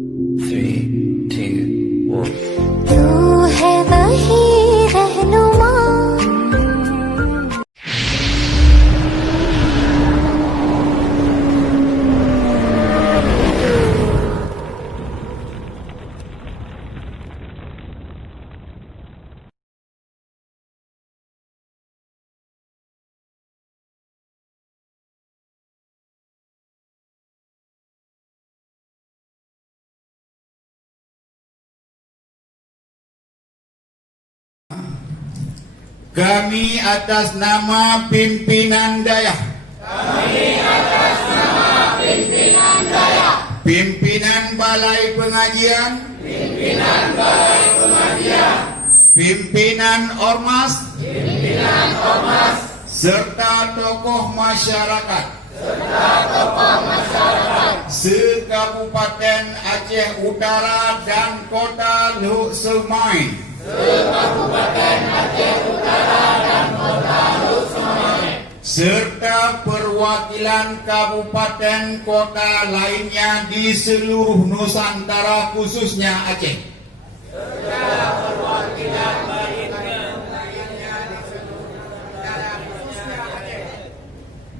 3, 2, 1. तू है वही रहनुमा। Kami atas nama pimpinan daya. Pimpinan Balai Pengajian. Pimpinan Ormas. Serta tokoh masyarakat. Se-Kabupaten Aceh Utara dan Kota Luk Semai. Serta perwakilan kabupaten kota lainnya di seluruh Nusantara khususnya Aceh.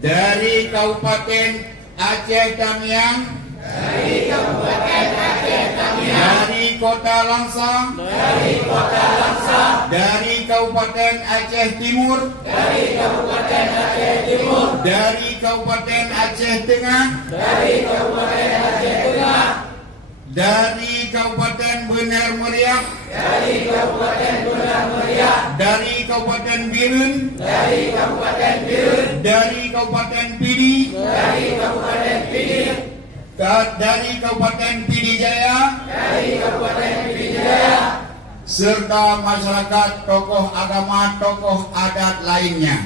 Dari Kabupaten Aceh Tamiang, dari Kota Langsang, dari Kabupaten Aceh Timur, dari Kabupaten Aceh Tengah, dari Kabupaten Benar Meriah, dari Kabupaten Birun, dari Kabupaten Pidi, dari Kabupaten Pidi Jaya, serta masyarakat, tokoh agama, tokoh adat lainnya.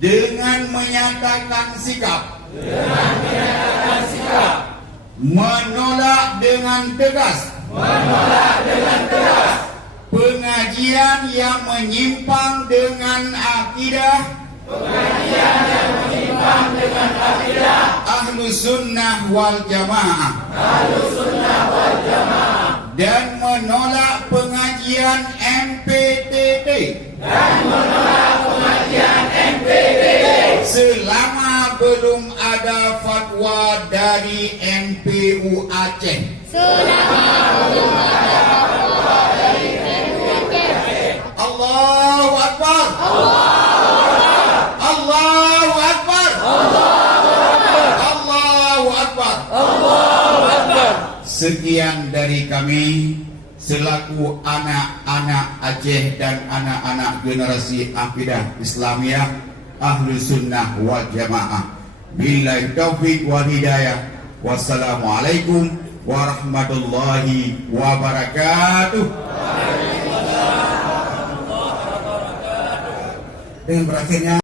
Dengan menyatakan sikap, menolak dengan tegas pengajian yang menyimpang dengan akidah Ahlus Sunnah wal Jamaah, dan menolak pengajian MPTT selama belum ada fatwa dari MPU Aceh. Allahu Akbar. Allahu Akbar. Allahu Akbar. Sekian dari kami selaku anak-anak Aceh dan anak-anak generasi akidah Islamiyah Ahlus Sunnah wal Jamaah. Billahi taufiq wal hidayah. Wassalamualaikum warahmatullahi wabarakatuh. Dengan berakhirnya